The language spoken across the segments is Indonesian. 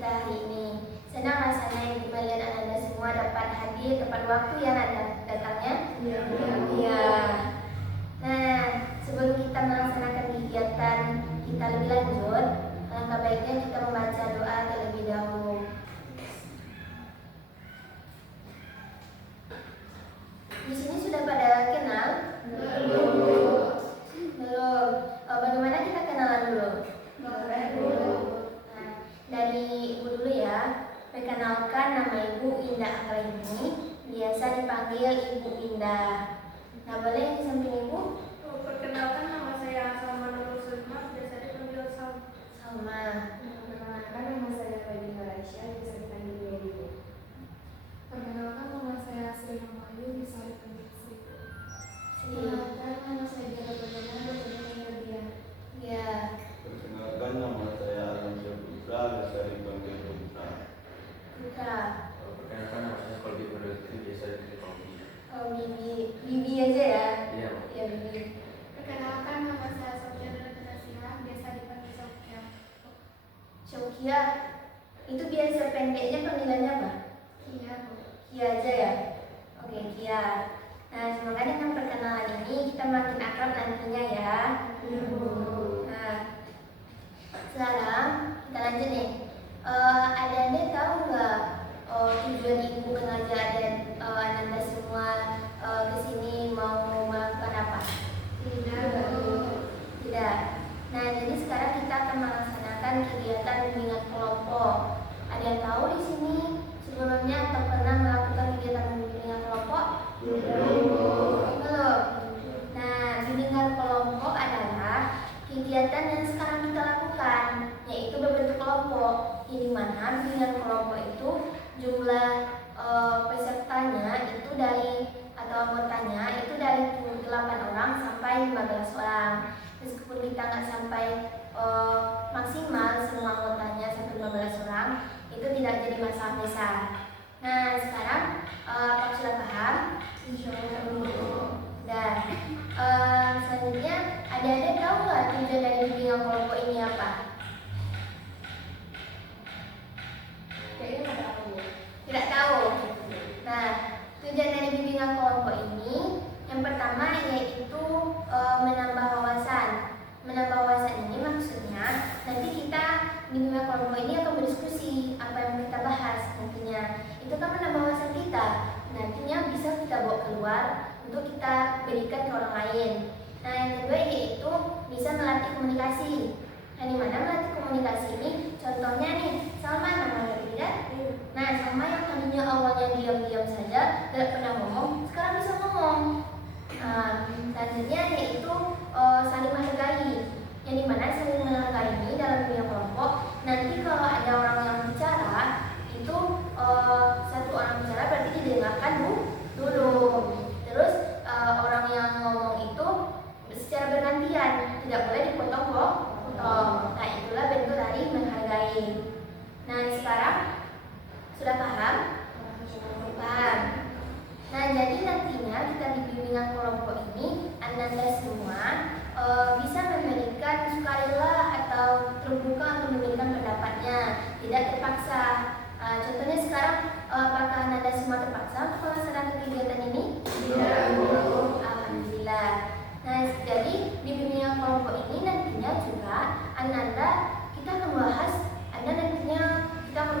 kita hari ini. Senang rasanya Ibu melihat Ananda semua dapat hadir tepat waktu ya datangnya. Iya. Nah, sebelum kita melaksanakan kegiatan kita lebih lanjut, alangkah baiknya kita membaca doa terlebih dahulu. Di sini sudah pada kenal? Belum. Bagaimana kita kenalan dulu? Nah, dari Ibu dulu ya. Perkenalkan, nama Ibu Indah Anggraini, biasa dipanggil Ibu Indah. Nah, boleh yang di samping Ibu? Perkenalkan, nama saya Salma Nurul Sukma, biasa dipanggil Salma. Perkenalkan, nama saya Fadila Aisyah, bisa dipanggil Ibu. Perkenalkan, nama saya Sri Mayu, bisa dipanggil Sri. Perkenalkan, nama saya Jara Bagaimana, bisa dipanggil Dian. Ya. Perkenalkan, nama saya Alamsyah Putra, biasa dipanggil Putra. Putra. Perkenalkan, nama saya Kolbi Berdiri, biasa dipanggil Kolbi. Oh, Bibi aja ya? Iya. Ya, Bibi. Perkenalkan, nama saya Sofia Nurul, biasa dipanggil Sofia. Syokia. Itu biasa pendeknya panggilannya apa? Iya, Bu. Kia aja ya? Oke, Kia. Nah, semoga dengan perkenalan ini kita makin akrab nantinya ya. Nah, sekarang kita lanjut nih. Ada tahu nggak tujuan Ibu sengaja Ananda semua kesini mau melakukan apa? Tidak. Nah, jadi sekarang kita akan melaksanakan kegiatan bimbingan kelompok. Ada yang tahu di sini sebelumnya atau pernah melakukan kegiatan bimbingan kelompok? Belum. Nah, bimbingan kelompok adalah kegiatan yang sekarang kita lakukan, yaitu berbentuk kelompok. Di mana bimbingan kelompok itu jumlah pesertanya itu atau anggotanya itu dari 8 orang sampai 15 orang. Meskipun kita nggak sampai maksimal semua anggotanya sampai 15 orang, itu tidak jadi masalah besar. Nah, sekarang Pak sudah paham? Dan selanjutnya adik-adik tahu nggak tujuan dari bimbingan kelompok ini apa? Kayaknya nggak tahu. Tidak tahu. Nah, tujuan dari bimbingan kelompok ini yang pertama yaitu menambah wawasan. Menambah wawasan ini maksudnya nanti kita di bimbingan kelompok ini akan berdiskusi apa yang kita bahas nantinya. Itu kan menambah wawasan kita. Nantinya bisa kita bawa keluar untuk kita berikan ke orang lain. Nah, yang kedua yaitu bisa melatih komunikasi. Nah, di mana melatih komunikasi ini? Contohnya nih, Salma namanya tidak. Nah, Salma yang tadinya awalnya diam-diam saja, tidak pernah ngomong, sekarang bisa ngomong. Nah, selanjutnya yaitu saling menghargai. Yang di mana saling menghargai ini dalam dunia kelompok. Nanti kalau ada orang yang bicara, itu satu orang bicara berarti didengarkan dulu. Terus orang yang ngomong itu secara bergantian, tidak boleh dipotong. Nah, itulah bentuk dari menghargai. Nah, sekarang sudah paham? Paham. Nah, jadi nantinya kita di bimbingan kelompok ini Ananda semua bisa memberikan sukarela atau terbuka untuk memberikan pendapatnya, tidak terpaksa. Contohnya sekarang, apakah Ananda semua terpaksa untuk melaksanakan kegiatan ini? Tidak. Alhamdulillah. Nah, jadi di bimbingan kelompok ini nantinya juga kita akan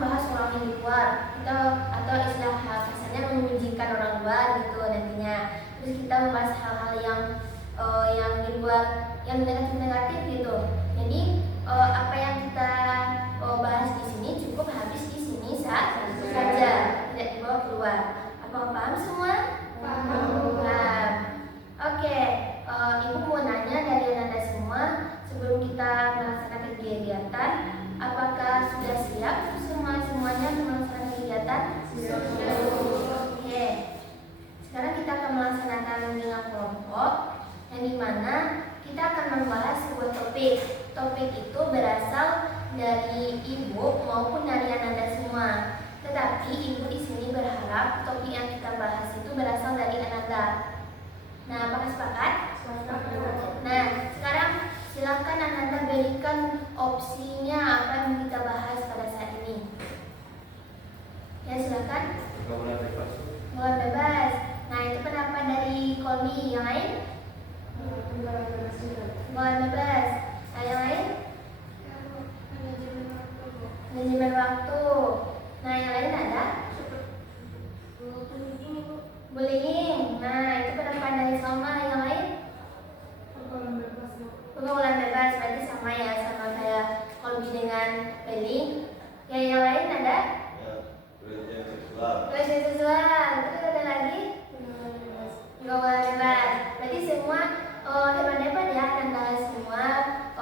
membahas orang yang di luar, atau istilah kasarnya mengujikan orang luar gitu nantinya. Terus kita membahas hal-hal yang di luar, yang negatif gitu. Jadi apa yang kita bahas di sini cukup habis di sini saja, tidak dibawa keluar. Apa paham semua? Paham. Oke, Ibu mau nanya dari Ananda semua sebelum kita melaksanakan kegiatan, apakah sudah siap semuanya melaksanakan kegiatan? Sudah. Oke. Sekarang kita akan melaksanakan bimbingan kelompok yang dimana kita akan membahas sebuah topik. Topik itu berasal dari Ibu maupun dari Ananda semua. Tetapi Ibu di sini berharap topik yang kita bahas itu berasal dari Ananda. Nah, apakah sepakat? Nah, sekarang silakan Ananda berikan opsinya apa yang kita bahas pada saat ini. manajemen waktu. Nah, yang lain ada? Bullying. Nah, itu pendapat dari Salma. Yang lain? Pergaulan bebas Bu. Pergaulan bebas, berarti sama ya, sama kayak Kolbi dengan Beli. Ya, yang lain ada? Ya, pelecehan seksual. Pelecehan seksual. Terus ada lagi? Pergaulan bebas. Pergaulan bebas. Berarti semua hebat-hebat ya, Anda semua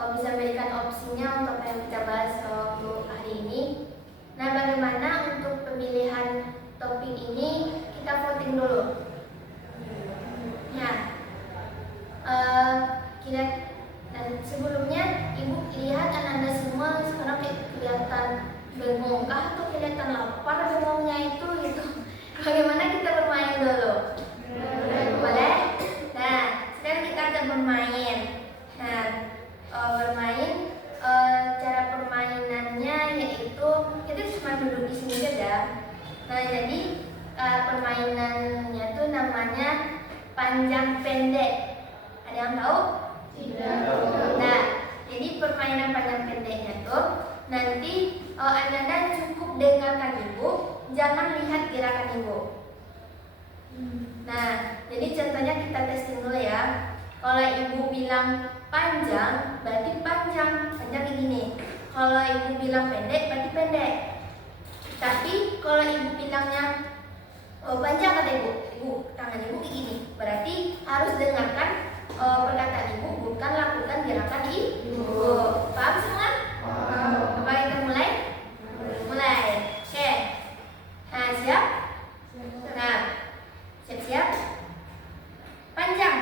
bisa memberikan opsinya untuk apa yang kita bahas untuk hari ini. Nah, bagaimana untuk pemilihan topik ini? Kita voting dulu. Ya. Dan sebelumnya Ibu lihat Anda semua sekarang kayak kelihatan bengong kah atau kelihatan lapar bengongnya itu gitu. Bagaimana kita bermain dulu? Boleh? Nah, sekarang kita akan bermain. Nah, bermain cara permainannya yaitu kita cuma duduk di sini saja. Nah, jadi permainannya tuh namanya panjang pendek. Ada yang tahu? Tidak. Nah, jadi permainan panjang pendeknya tuh nanti Anda cukup dengarkan Ibu, jangan lihat gerakan Ibu. Nah, jadi contohnya kita testing dulu ya. Kalau Ibu bilang panjang, berarti panjang kayak gini. Kalau Ibu bilang pendek, berarti pendek. Tapi kalau Ibu bilangnya panjang kata Ibu tangan Ibu kayak gini, berarti harus dengarkan perkataan Ibu, bukan lakukan gerakan Ibu. Paham semua? Paham. Apa kita mulai? Mulai. Oke. Nah, siap? Nah, siap-siap. Panjang.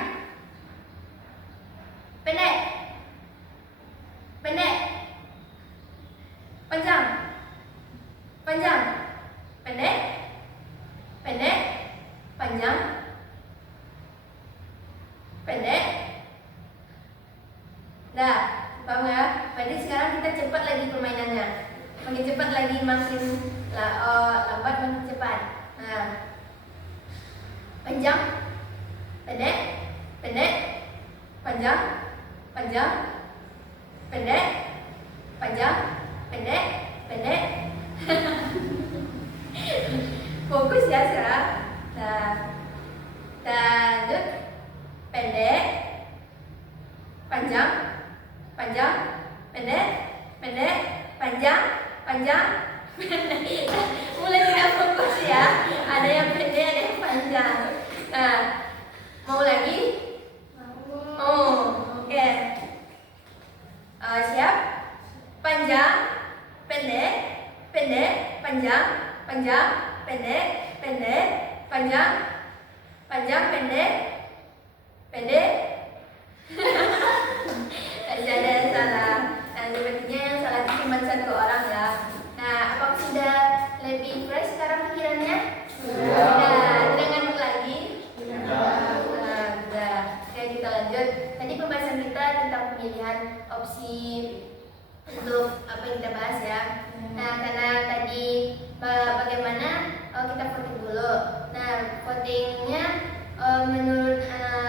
Pendek. Pendek. Panjang. Panjang. Pendek. Pendek. Panjang. Pendek. Dah, paham ya? Berarti sekarang kita cepat lagi permainannya. Makin cepat lagi, makin lambat makin cepat. Nah, panjang, pendek, pendek, panjang, panjang, pendek, panjang, pendek, pendek. Fokus ya sekarang. Nah, lanjut. Pendek, panjang, panjang, pendek, pendek, panjang, panjang, pendek. Mulai tidak fokus ya. Ada yang pendek, ada yang panjang. Nah, mau lagi? Oh, oke. Siap? Panjang, pendek, pendek, panjang, panjang, pendek, pendek, panjang, panjang, pendek. Pendek. Tidak ada yang salah. Nah, sepertinya yang salah itu cuma satu orang ya. Nah, apakah sudah lebih fresh sekarang pikirannya? Sudah. Tidak ngantuk lagi? Nah, sudah. Oke, kita lanjut. Tadi pembahasan kita tentang pemilihan opsi untuk apa yang kita bahas ya. Nah, karena tadi bagaimana kita voting dulu. Nah, votingnya menurut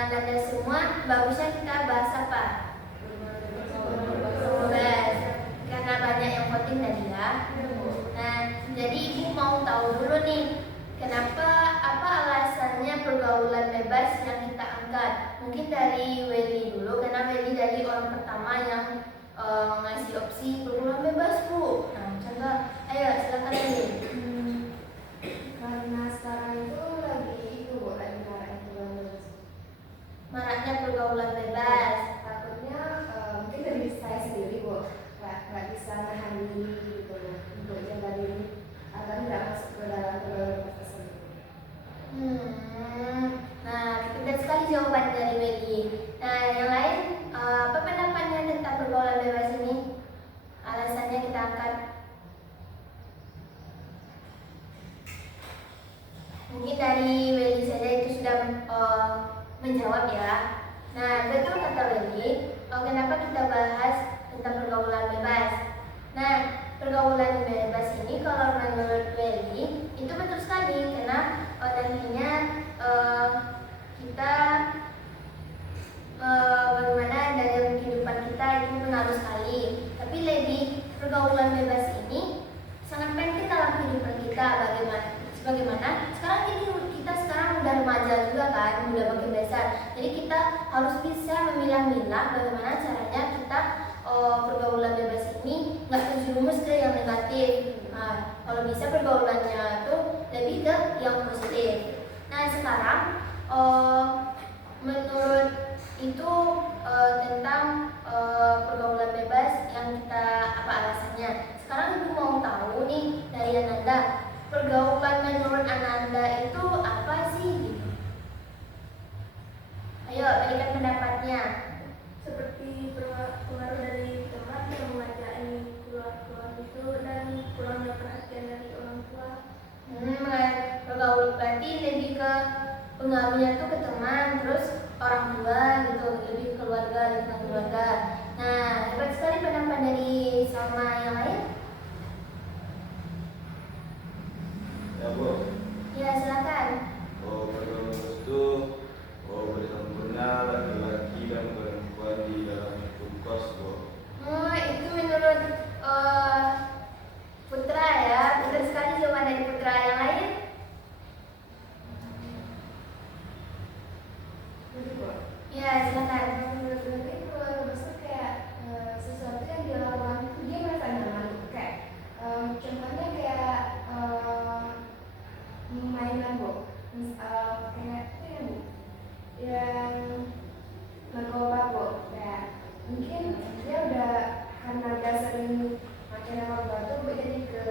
Anda semua bagusnya kita bahas apa? Bebas. Karena banyak yang voting tadi ya. Nah, jadi Ibu mau tahu dulu nih, apa alasannya pergaulan bebas yang kita angkat? Mungkin dari Welly dulu, karena Welly dari orang pertama yang ngasih opsi pergaulan bebas Bu. Nah, contoh, ayo silakan Welly. Karena sekarang itu lagi maraknya pergaulan bebas. Maraknya pergaulan bebas. Takutnya mungkin dari saya sendiri Bu, nggak bisa nahan diri gitu Bu, untuk jaga diri agar nggak masuk ke dalam pergaulan bebas tersebut. Nah, pintar sekali jawaban dari Welly. Nah, yang lain apa pendapatnya tentang pergaulan bebas ini? Alasannya kita angkat. Mungkin dari Welly saja itu sudah menjawab ya. Nah, betul kata Welly. Kenapa kita bahas tentang pergaulan bebas? Nah, pergaulan bebas ini kalau menurut Welly itu betul sekali karena nantinya kita bagaimana dalam kehidupan kita itu pengaruh sekali. Tapi lebih pergaulan bebas ini bagaimana sekarang kita sekarang udah remaja juga kan, udah makin besar. Jadi kita harus bisa memilah-milah bagaimana caranya kita pergaulan bebas ini nggak terjerumus ke yang negatif. Nah, kalau bisa pergaulannya tuh lebih ke yang positif. Nah sekarang menurut itu tentang pergaulan bebas yang kita apa alasannya. Sekarang ibu mau tahu nih dari Ananda, pergaulan menurut Ananda itu apa sih gitu? Ayo berikan pendapatnya. Seperti pengaruh dari teman yang mengajak keluar itu dan kurangnya perhatian dari orang tua. Pergaulan berarti lebih ke pengaruhnya tuh ke teman, terus orang tua gitu, lebih keluarga, lingkungan keluarga. Nah, hebat sekali pendapat dari sama yang lain. Ya Bu, Ya silakan. pergaulan itu bercampurnya laki-laki dan perempuan di dalam satu kos Bu. Itu menurut Putra ya, betul sekali jawaban dari Putra. Yang lain? Ya silakan. Menurut gue itu maksudnya kayak sesuatu yang dilakukan itu dia merasa nyaman. Kayak contohnya kayak mainan Bu, kayak itu ya Bu, yang narkoba Bu. Kayak mungkin dia udah karena dia sering pakai narkoba tuh Bu, jadi ke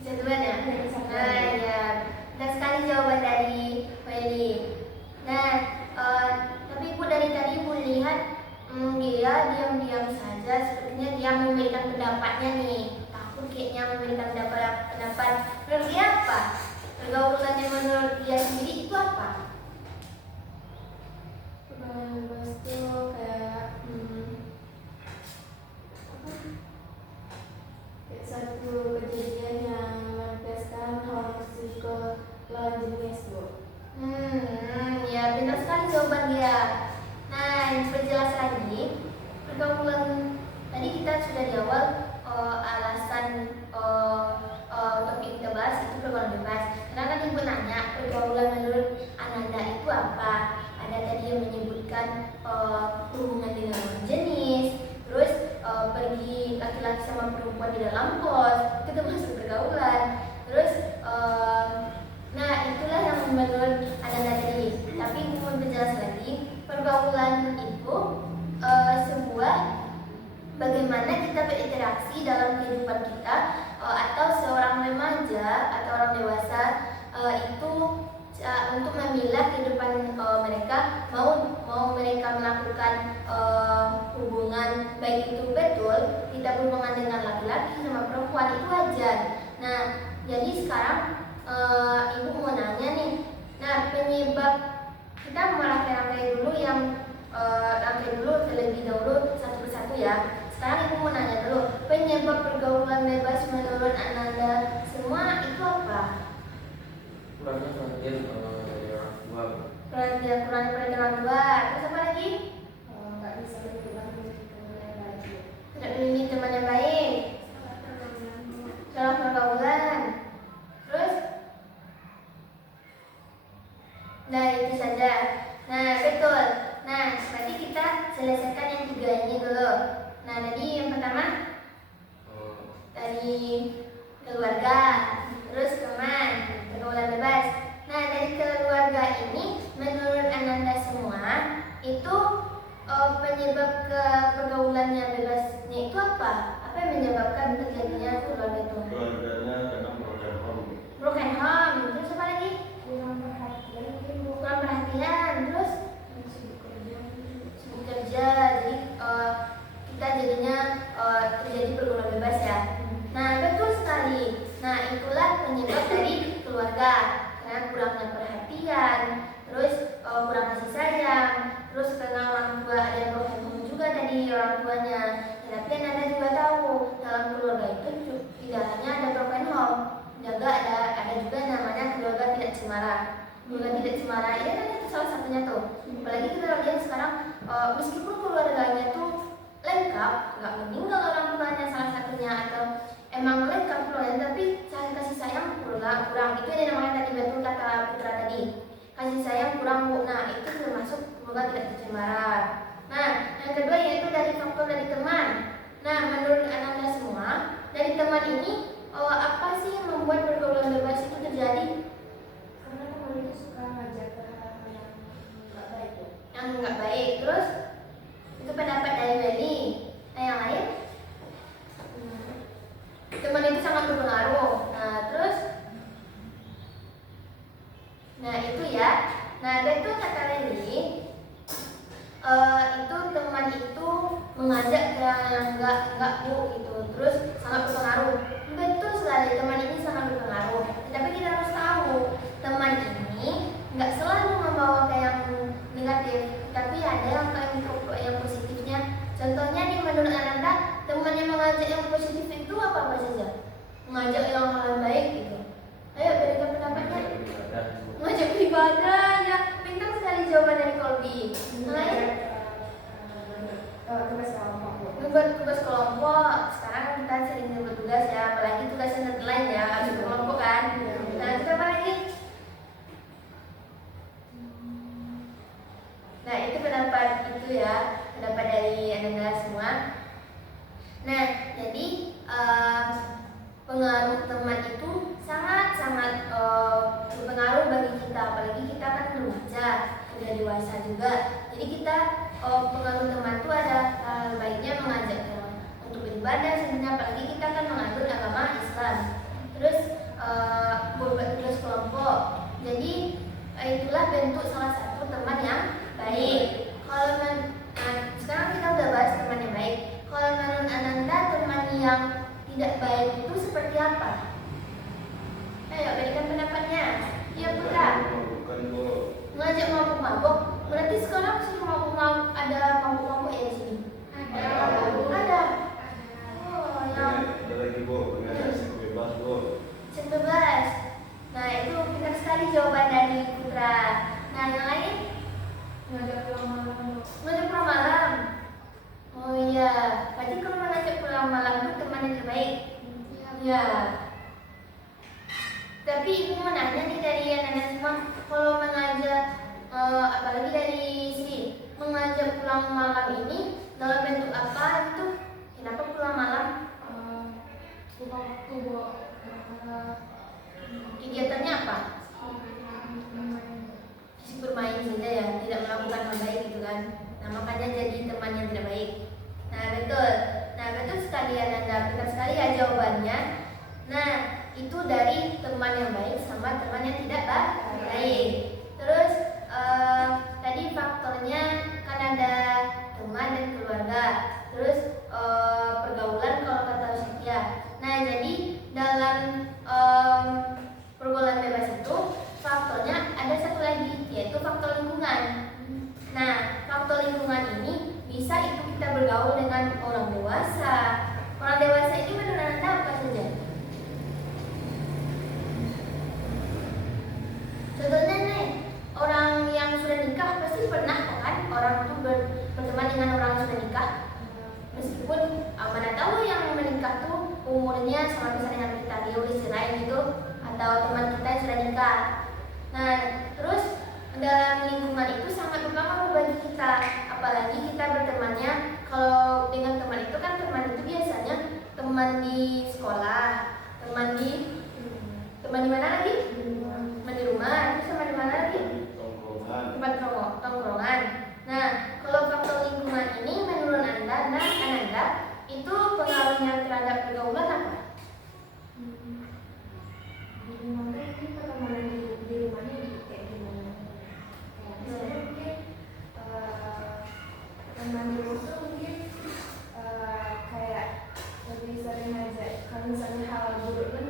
Kesatuan ya? Iya, kesatuan. Nah ya, betul sekali jawaban dari Welly. Nah, tapi Ibu dari tadi Ibu lihat dia diam-diam saja, sepertinya dia memberikan pendapatnya nih. Takut kayaknya memberikan pendapat. Menurut dia apa? Pergaulan yang menurut dia sendiri itu apa? Pergaulan bebas itu kayak kayak satu kejadian yang melampiaskan hormoni ke lawan jenis Bu. Ya benar sekali jawaban dia. Nah, yang perjelas lagi, pergaulan tadi kita sudah di awal alasan topik kita bahas itu pergaulan bebas. Karena kan ibu nanya pergaulan menurut Ananda itu apa? Ada tadi yang menyebutkan hubungan dengan lawan jenis, terus pergi laki-laki sama perempuan di dalam kos, itu termasuk pergaulan. Terus nah itulah yang menurut Ananda tadi. Tapi mau berjelas lagi, pergaulan itu sebuah bagaimana kita berinteraksi dalam kehidupan kita atau seorang remaja atau orang dewasa itu untuk memilah kehidupan mereka, mau mereka melakukan hubungan baik itu betul tidak berhubungan dengan laki-laki sama perempuan itu wajar. Nah jadi sekarang ibu mau nanya nih, nah penyebab kita merangkai-rangkai dulu yang rangkai dulu terlebih dahulu satu persatu ya. Sekarang ibu mau nanya dulu, penyebab pergaulan bebas menurut Ananda semua itu apa? Kurangnya perhatian dari orang tua Bu. Kurang perhatian orang tua. Terus apa lagi? nggak bisa berubah menjadi teman yang baik. Tidak memiliki teman yang baik. Salah pergaulan. Terus? Nah itu saja. Nah betul. Nah berarti kita selesaikan yang tiga ini dulu. Nah tadi yang pertama dari keluarga, terus teman, pergaulan bebas. Nah dari keluarga ini menurut Ananda semua itu penyebab ke pergaulannya bebasnya itu apa? Apa yang menyebabkan terjadinya keluarga itu? Keluarganya kadang broken home. Broken home. Terus apa lagi? Kurang perhatian mungkin Bu. Kurang perhatian. Terus Sibuk kerja. Jadi kita jadinya terjadi pergaulan bebas ya. Nah betul sekali. Nah itulah penyebab dari keluarga. Karena kurangnya perhatian, terus kurang kasih sayang, terus karena orang tua ada yang broken home juga tadi orang tuanya. Ya, tapi Anda juga tahu dalam keluarga itu tidak hanya ada broken home, juga ada juga namanya keluarga tidak cemara. Keluarga tidak cemara ini kan itu salah satunya tuh. Apalagi kita lihat sekarang meskipun keluarganya tuh lengkap, nggak meninggal orang tuanya salah satunya atau emang lengkap keluarganya, tapi kasih sayang kurang itu yang dinamakan tadi betul kata Putra tadi. Kasih sayang kurang Bu. Nah, itu termasuk semoga tidak tercemara. Nah, yang kedua yaitu dari faktor dari teman. Nah, menurut Ananda semua, dari teman ini apa sih yang membuat pergaulan bebas itu terjadi? Karena teman itu suka ngajak ke hal-hal yang nggak baik ya. Yang nggak baik. Terus itu pendapat dari Meli. Nah, yang lain? Teman itu sangat berpengaruh. Nah itu ya. Nah betul kata Leni. Itu teman itu mengajak ke yang enggak Bu gitu. Terus sangat berpengaruh. Betul sekali, teman ini sangat berpengaruh. Tetapi kita harus tahu teman ini enggak selalu membawa ke yang negatif, tapi ada yang positifnya. Contohnya nih menurut Ananda, teman yang mengajak yang positif itu apa saja? Mengajak yang hal baik gitu. Ayo berikan pendapatnya. Mengajak beribadah ya. Pintar sekali jawaban dari Kolbi. Lain? Tugas kelompok Bu. Membuat tugas kelompok. Sekarang kan kita sering membuat tugas ya, apalagi tugas yang deadline ya, harus berkelompok kan. Nah itu apa lagi? Nah itu pendapat itu ya, pendapat dari Anda semua. Nah jadi pengaruh teman itu sangat-sangat berpengaruh bagi kita, apalagi kita kan remaja, sudah dewasa juga. Jadi kita pengaruh teman itu ada baiknya mengajak untuk beribadah sebenarnya, apalagi kita kan menganut agama Islam. Terus buat tugas kelompok. Jadi itulah bentuk salah satu teman yang baik. Kalau sekarang kita udah bahas teman yang baik. Kalau menurut Ananda teman yang tidak baik itu seperti apa? Ayo berikan pendapatnya. Iya Putra. Bukan Bu. Mengajak mabuk-mabuk. Berarti sekarang sih mabuk-mabuk ada mabuk-mabuk ya di sini? Ada. Oh yang Ada lagi Bu, dengan seks bebas Bu. seks bebas. Nah itu pintar sekali jawaban dari Putra. Nah yang lain? Ngajak pulang malam. Ngajak pulang malam. Oh iya, berarti kalau mengajak pulang malam itu teman yang terbaik. Ya. Tapi ibu mau nanya nih dari anak-anak semua, kalau mengajak apalagi dari Sri, mengajak pulang malam ini dalam bentuk apa itu? Kenapa pulang malam? Lupa waktu Bu. Kegiatannya apa? Sisi bermain saja ya, tidak melakukan hal baik gitu kan. Nah makanya jadi teman yang tidak baik. Nah betul sekali Anda, benar sekali ya jawabannya. Nah itu dari teman yang baik sama teman yang tidak baik. Terus tadi faktornya kan ada teman dan keluarga. Terus pergaulan kalau kata Usia. Nah jadi dalam pergaulan bebas itu faktornya ada satu lagi, yaitu faktor lingkungan. Nah faktor lingkungan ini bisa itu kita bergaul dengan orang dewasa. Orang dewasa ini menurut Anda apa saja? Contohnya nih, orang yang sudah nikah pasti pernah kan orang itu berteman dengan orang yang sudah nikah. Meskipun mana tahu yang menikah tuh umurnya sama bisa dengan kita, dia udah cerai gitu, atau teman kita yang sudah nikah. Nah terus dalam lingkungan itu sangat berpengaruh bagi kita, apalagi kita bertemannya. Kalau dengan teman itu kan teman itu biasanya teman di sekolah, teman di mana lagi? Teman di rumah, terus teman di mana lagi? Tongkrongan. Tempat tongkrongan. Nah, kalau faktor lingkungan ini menurut Ananda itu pengaruhnya terhadap pergaulan apa? Di rumah ini pertemanan di rumahnya kayak gimana? Misalnya mungkin teman di rumah tuh mungkin kayak lebih sering ngajak, kalau misalnya hal buruk kan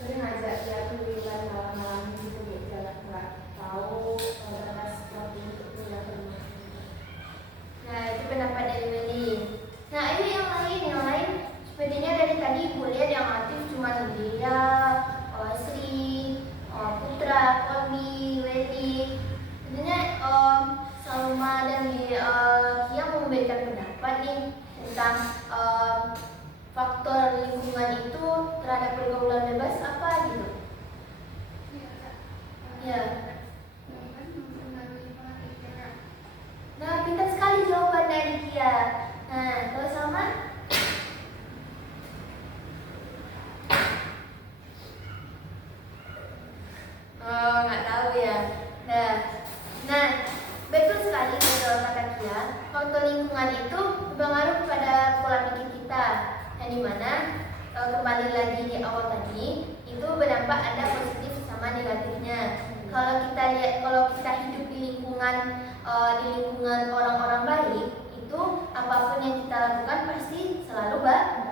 sering ngajak dia keliling malam-malam gitu jalan nggak tahu batas waktu untuk pulang ke rumah. Nah, itu pendapat dari Meli. Nah, ayo yang lain. Sepertinya dari tadi ibu lihat yang aktif cuma dia, Sri, Putra, Kolbi, Weli. Sebenarnya Salma dan Kia mau memberikan pendapat nih tentang faktor lingkungan itu terhadap pergaulan bebas apa gitu. kembali lagi di awal tadi, itu berdampak ada positif sama negatifnya. Kalau kita hidup di lingkungan orang-orang baik, itu apapun yang kita lakukan pasti selalu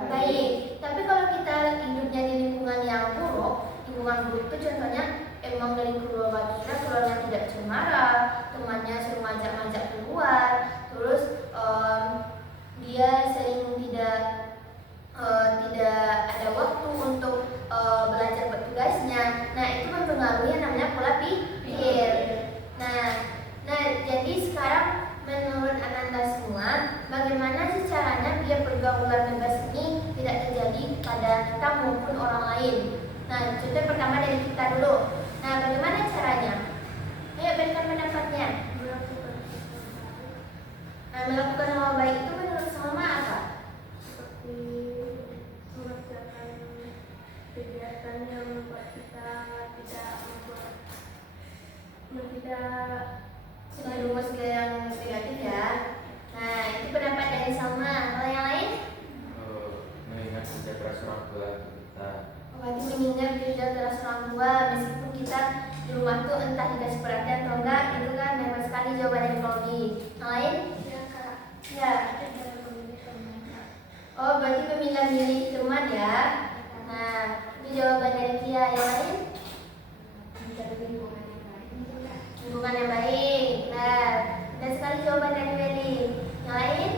baik. Tapi kalau kita hidupnya di lingkungan yang buruk, lingkungan buruk itu contohnya emang dari keluarga kita, keluarga tidak cemara, temannya sering ngajak-ngajak keluar, terus dia sering tidak ada waktu untuk belajar bertugasnya. Nah, itu mempengaruhi yang namanya pola pikir. Nah, jadi sekarang menurut Ananda semua, bagaimana sih caranya biar pergaulan bebas ini tidak terjadi pada kita maupun orang lain? Nah, contoh pertama dari kita dulu. Nah, bagaimana caranya? Ayo berikan pendapatnya. Nah, melakukan hal baik itu menurut Salma apa? Seperti mengerjakan kegiatan yang membuat kita Rumus ke yang negatif ya. Nah, itu pendapat dari Salma. Kalau yang lain? Mengingat kerja keras orang tua kita. Berarti mengingat kerja keras orang tua, meskipun kita di rumah tuh entah dikasih perhatian atau enggak, itu kan hebat sekali jawaban dari Kolbi. Yang lain? ya kak. Ya. Oh, berarti memilih teman ya. Nah, itu jawaban dari Kia. Yang lain? Mencari lingkungan yang baik juga. Lingkungan yang baik. Nah, dan sekali jawaban dari Meli. Yang lain?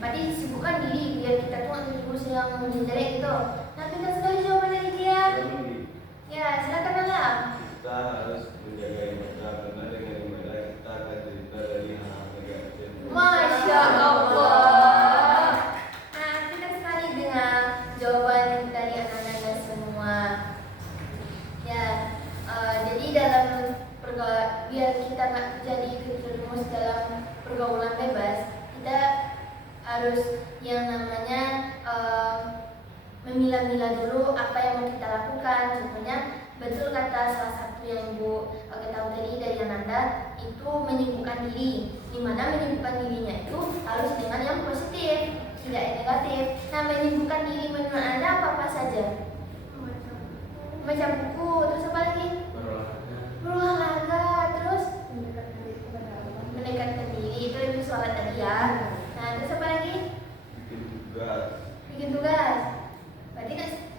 Berarti sibukkan diri biar kita tuh nggak terus yang jelek gitu. Nah, kita sekali jawaban dari dia. Ya, silakan Alam. Kita harus menjaga ibadah karena dengan ibadah kita akan terhindar dari hal negatif. Masya Allah. Nah, kita sekali dengan jawaban dari anak-anak semua. Ya, jadi biar kita nggak jadi terjerumus dalam pergaulan bebas, kita harus yang namanya memilah-milah dulu apa yang mau kita lakukan. Contohnya, betul kata salah satu yang Ibu tahu tadi dari Ananda, itu menyibukkan diri. Dimana menyibukkan dirinya itu harus dengan yang positif, tidak yang negatif. Nah, menyibukkan diri menurut Anda apa saja? Baca buku, terus apa lagi? Berolahraga, terus mendekatkan diri, itu lebih sholat tadi ya. Nah, terus apa lagi? Bikin tugas. Berarti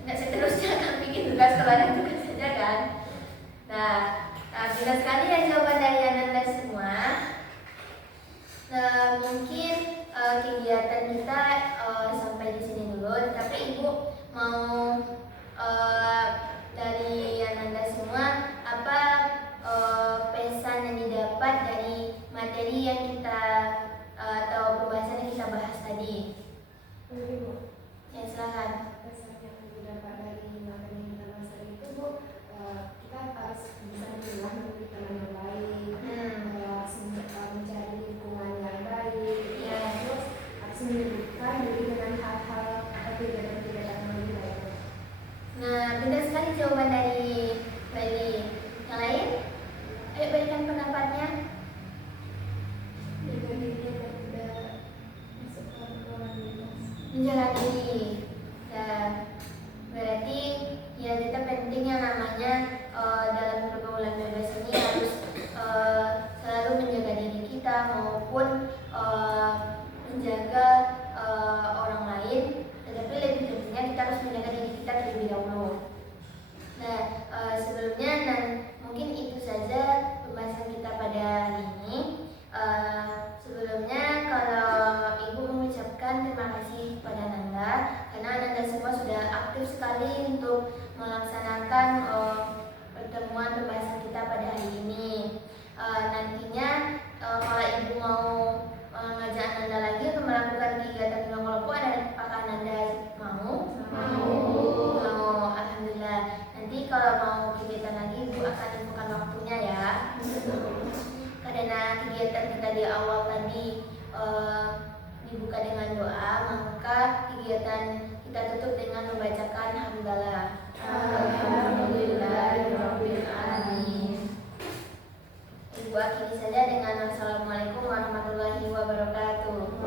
nggak seterusnya kan bikin tugas kalau ada tugas saja kan. Nah, bila sekali ya jawaban dari Ananda semua. Nah, mungkin kegiatan kita sampai di sini dulu. Tapi Ibu mau dari Ananda semua apa pesan yang didapat dari materi yang kita atau pembahasan yang kita bahas tadi? Ya, silakan. Pesan yang didapat dari materi yang kita bahas tadi itu, Bu, kita harus bisa memilah memilih teman yang baik, harus mencari lingkungan yang baik, terus harus menyibukkan diri dengan hal-hal kegiatan-kegiatan yang lebih baik. Nah, benar sekali jawaban dari Bali. Yang lain? Ayo berikan pendapatnya. Jaga diri agar tidak masuk ke pergaulan bebas. Menjaga diri. Dan berarti ya kita penting yang namanya dalam pergaulan bebas ini harus selalu menjaga diri kita maupun menjaga orang lain. Tetapi lebih pentingnya kita harus menjaga diri kita terlebih dahulu. Nah, sebelumnya mungkin itu saja pembahasan kita pada hari ini. Sebelumnya kalau Ibu mengucapkan terima kasih kepada Ananda karena Ananda semua sudah aktif sekali untuk melaksanakan pertemuan pembahasan kita pada hari ini. Nantinya kalau Ibu mau mengajak Ananda lagi untuk melakukan kegiatan dengan kelompok, apakah Ananda mau? Mau. Alhamdulillah. Nanti kalau mau kegiatan lagi Ibu akan tentukan waktunya ya. Karena kegiatan kita di awal tadi dibuka dengan doa, maka kegiatan kita tutup dengan membacakan hamdalah. Alhamdulillahirabbil alamin. Ibu akhiri saja dengan assalamualaikum warahmatullahi wabarakatuh.